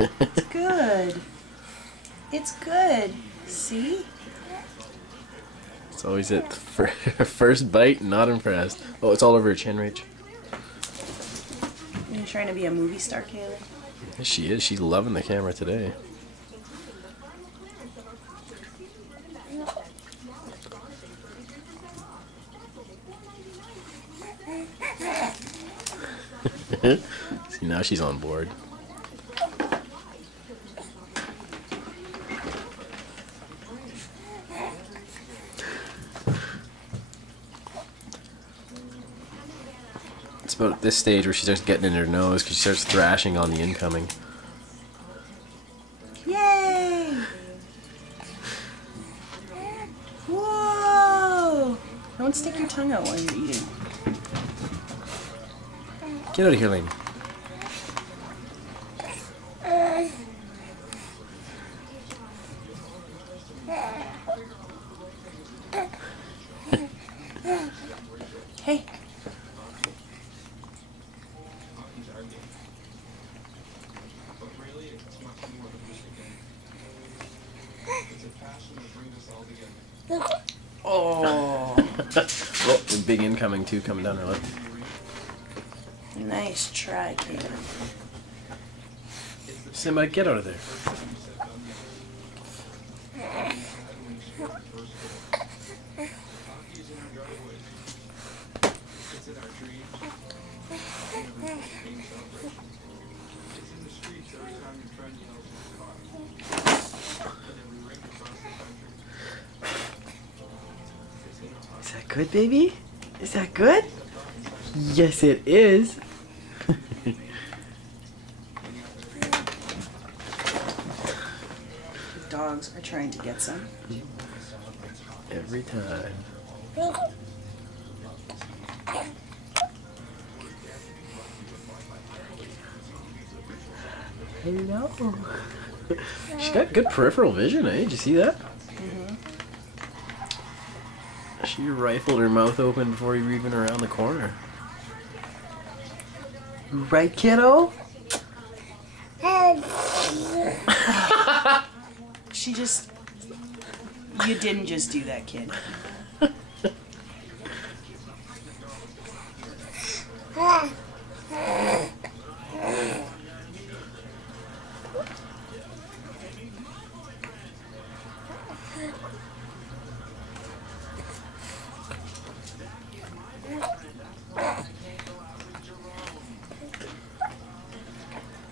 It's good. It's good. See? It's always at the first bite, not impressed. Oh, it's all over her chin, Rach. You're trying to be a movie star, Kaylee? Yes, she is. She's loving the camera today. See, now she's on board. It's about this stage where she starts getting in her nose because she starts thrashing on the incoming. Yay! Whoa! Don't stick your tongue out while you're eating. Get out of here, lady. Hey. Oh. Oh, the big incoming too coming down her lip. Nice try, Kayla. Simba, get out of there. Is that good, baby? Is that good? Yes, it is. The dogs are trying to get some. Every time. Hello. She's got good peripheral vision, eh? Did you see that? She rifled her mouth open before you were even around the corner. Right, kiddo? She just... You didn't just do that, kid.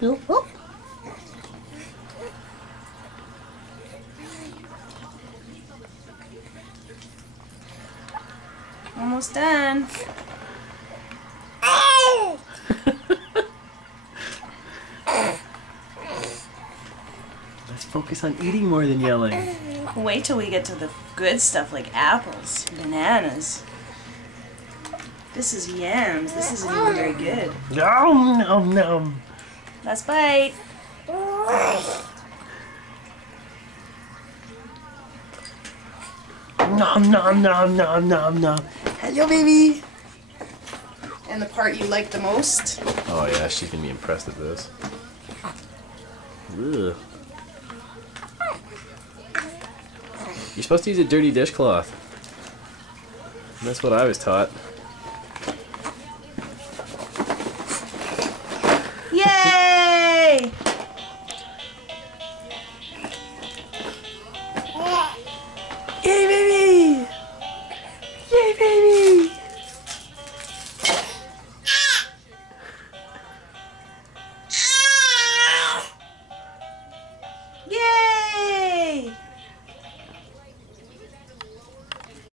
Oh. Almost done. Let's focus on eating more than yelling. Wait till we get to the good stuff like apples, bananas. This is yams. This isn't even very good. Nom nom nom. Last bite. Nom nom nom nom nom nom. Hello, baby. And the part you like the most? Oh yeah, she's gonna be impressed at this. Ugh. You're supposed to use a dirty dishcloth. That's what I was taught.